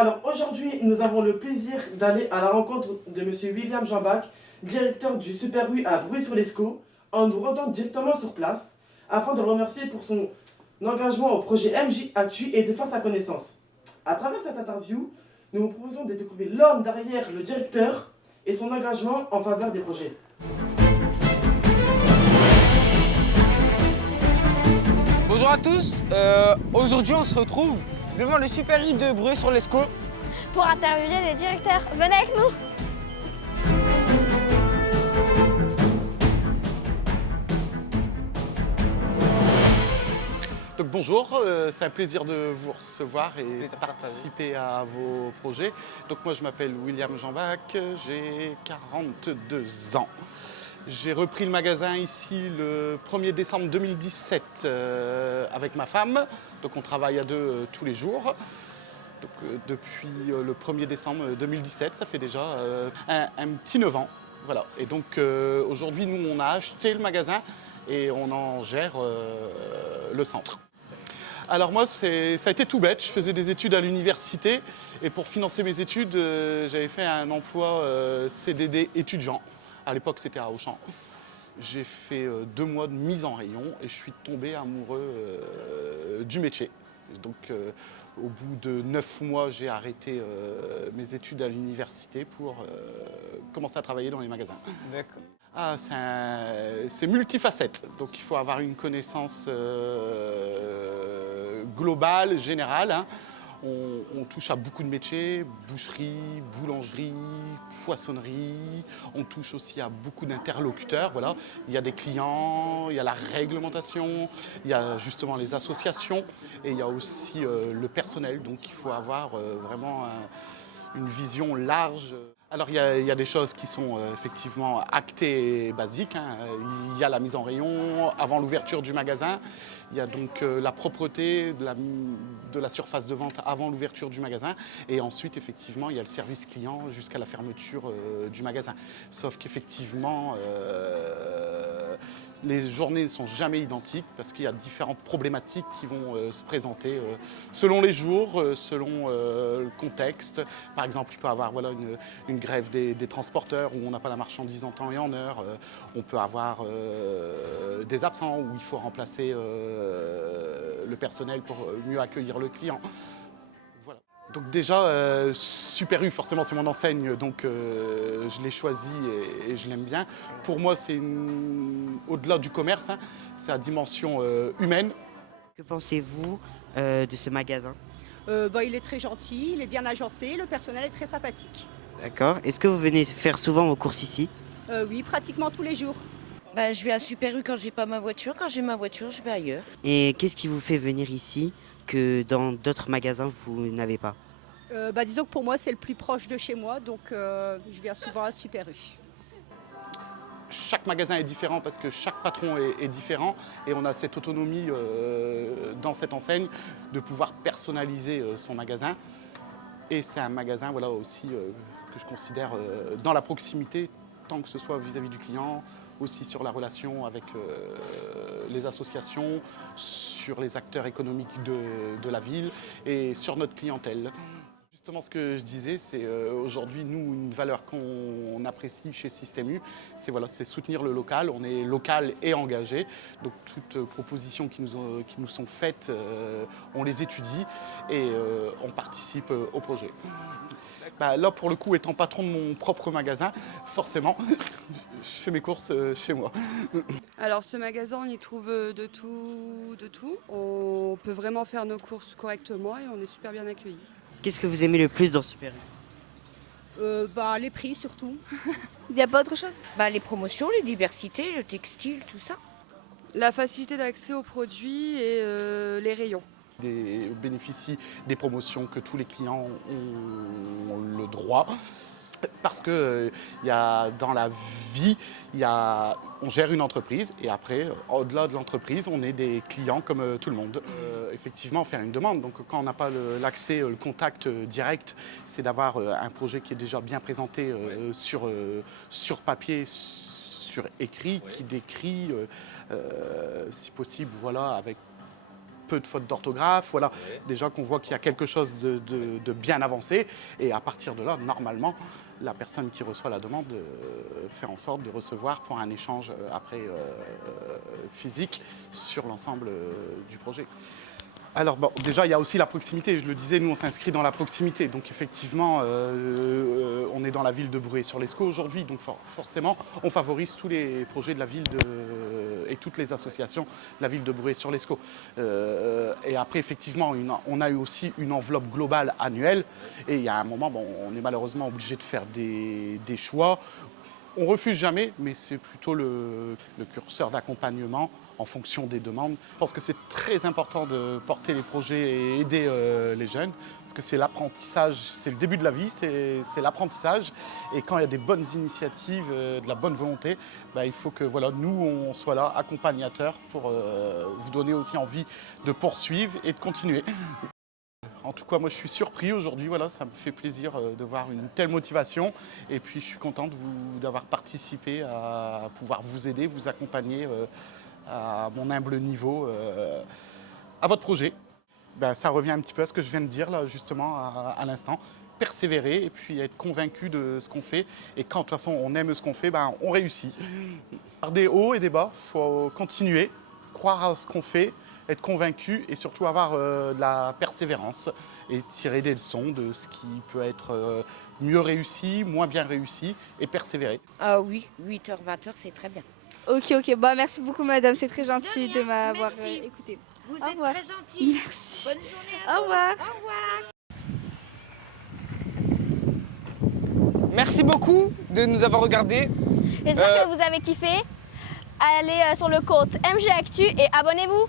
Alors aujourd'hui, nous avons le plaisir d'aller à la rencontre de Monsieur William Jambach, directeur du Super U à Bruy-sur-l'Escaut, en nous rendant directement sur place, afin de le remercier pour son engagement au projet MJ Actu et de faire sa connaissance. À travers cette interview, nous vous proposons de découvrir l'homme derrière le directeur et son engagement en faveur des projets. Bonjour à tous, aujourd'hui on se retrouve devant le Super U de Bruy-sur-l'Escaut. Pour interviewer les directeurs. Venez avec nous. Donc bonjour, c'est un plaisir de vous recevoir et Plaisir participer à vos projets. Donc moi je m'appelle William Jambach, j'ai 42 ans. J'ai repris le magasin ici le 1er décembre 2017 avec ma femme. Donc on travaille à deux tous les jours. Donc, depuis le 1er décembre 2017, ça fait déjà un petit 9 ans. Voilà. Et donc aujourd'hui, nous, on a acheté le magasin et on en gère le centre. Alors moi, ça a été tout bête. Je faisais des études à l'université et pour financer mes études, j'avais fait un emploi CDD étudiant. À l'époque, c'était à Auchan. J'ai fait 2 mois de mise en rayon et je suis tombé amoureux du métier. Donc, au bout de 9 mois, j'ai arrêté mes études à l'université pour commencer à travailler dans les magasins. D'accord. Ah, c'est multifacette, donc il faut avoir une connaissance globale, générale. Hein. On touche à beaucoup de métiers, boucherie, boulangerie, poissonnerie. On touche aussi à beaucoup d'interlocuteurs. Voilà. Il y a des clients, il y a la réglementation, il y a justement les associations et il y a aussi le personnel. Donc il faut avoir vraiment une vision large. Alors il y a des choses qui sont effectivement actées et basiques. Hein. Il y a la mise en rayon avant l'ouverture du magasin. Il y a donc la propreté de la surface de vente avant l'ouverture du magasin. Et ensuite, effectivement, il y a le service client jusqu'à la fermeture du magasin. Sauf qu'effectivement, les journées ne sont jamais identiques parce qu'il y a différentes problématiques qui vont se présenter selon les jours, selon le contexte. Par exemple, il peut y avoir une grève des transporteurs où on n'a pas la marchandise en temps et en heure. On peut avoir des absents où il faut remplacer le personnel pour mieux accueillir le client. Voilà. Donc déjà, Super U, forcément c'est mon enseigne, donc je l'ai choisi et je l'aime bien. Pour moi, c'est au-delà du commerce, hein, c'est la dimension humaine. Que pensez-vous de ce magasin? Il est très gentil, il est bien agencé, le personnel est très sympathique. D'accord. Est-ce que vous venez faire souvent vos courses ici? Oui, pratiquement tous les jours. Je vais à Super U quand j'ai pas ma voiture. Quand j'ai ma voiture, je vais ailleurs. Et qu'est-ce qui vous fait venir ici que dans d'autres magasins vous n'avez pas? Disons que pour moi c'est le plus proche de chez moi, donc je viens souvent à Super U. Chaque magasin est différent parce que chaque patron est différent et on a cette autonomie dans cette enseigne de pouvoir personnaliser son magasin. Et c'est un magasin voilà, aussi que je considère dans la proximité, tant que ce soit vis-à-vis du client, aussi sur la relation avec les associations, sur les acteurs économiques de la ville et sur notre clientèle. Justement, ce que je disais, c'est aujourd'hui, nous, une valeur qu'on apprécie chez Système U, c'est soutenir le local. On est local et engagé. Donc, toutes propositions qui nous sont faites, on les étudie et on participe au projet. Là, pour le coup, étant patron de mon propre magasin, forcément, je fais mes courses chez moi. Alors ce magasin, on y trouve de tout. On peut vraiment faire nos courses correctement et on est super bien accueillis. Qu'est-ce que vous aimez le plus dans Super U? Les prix surtout. Il n'y a pas autre chose? Les promotions, les diversités, le textile, tout ça. La facilité d'accès aux produits et les rayons. Bénéficie des promotions que tous les clients ont le droit. Parce que dans la vie, on gère une entreprise et après, au-delà de l'entreprise, on est des clients comme tout le monde. Effectivement, faire une demande. Donc quand on n'a pas l'accès, le contact direct, c'est d'avoir un projet qui est déjà bien présenté sur papier, sur écrit, qui décrit, si possible, voilà, avec peu de fautes d'orthographe, voilà, déjà qu'on voit qu'il y a quelque chose de bien avancé. Et à partir de là, normalement, la personne qui reçoit la demande fait en sorte de recevoir pour un échange après physique sur l'ensemble du projet. Alors bon, déjà il y a aussi la proximité, je le disais, nous on s'inscrit dans la proximité, donc effectivement on est dans la ville de Bruay-sur-l'Escaut aujourd'hui, donc forcément on favorise tous les projets de la ville et toutes les associations de la ville de Bruay-sur-l'Escaut. Et après effectivement on a eu aussi une enveloppe globale annuelle et il y a un moment bon, on est malheureusement obligé de faire des choix. On refuse jamais, mais c'est plutôt le curseur d'accompagnement en fonction des demandes. Je pense que c'est très important de porter les projets et aider les jeunes, parce que c'est l'apprentissage, c'est le début de la vie, c'est l'apprentissage. Et quand il y a des bonnes initiatives, de la bonne volonté, bah, il faut que voilà, nous, on soit là, accompagnateurs, pour vous donner aussi envie de poursuivre et de continuer. En tout cas, moi je suis surpris aujourd'hui, voilà, ça me fait plaisir de voir une telle motivation et puis je suis content d'avoir participé à pouvoir vous aider, vous accompagner à mon humble niveau à votre projet. Ben, ça revient un petit peu à ce que je viens de dire là justement à l'instant. Persévérer et puis être convaincu de ce qu'on fait et quand de toute façon on aime ce qu'on fait, ben, on réussit. Par des hauts et des bas, il faut continuer, croire à ce qu'on fait, être convaincu et surtout avoir de la persévérance et tirer des leçons de ce qui peut être mieux réussi, moins bien réussi et persévérer. Ah oui, 8h, 20h, c'est très bien. Ok, bah merci beaucoup madame, c'est très gentil De de rien, m'avoir merci. écouté. Vous Au êtes revoir. très gentils. Merci. Bonne journée à Au vous. revoir. Au revoir. Merci beaucoup de nous avoir regardés. J'espère que vous avez kiffé. Allez sur le compte MG Actu et abonnez-vous.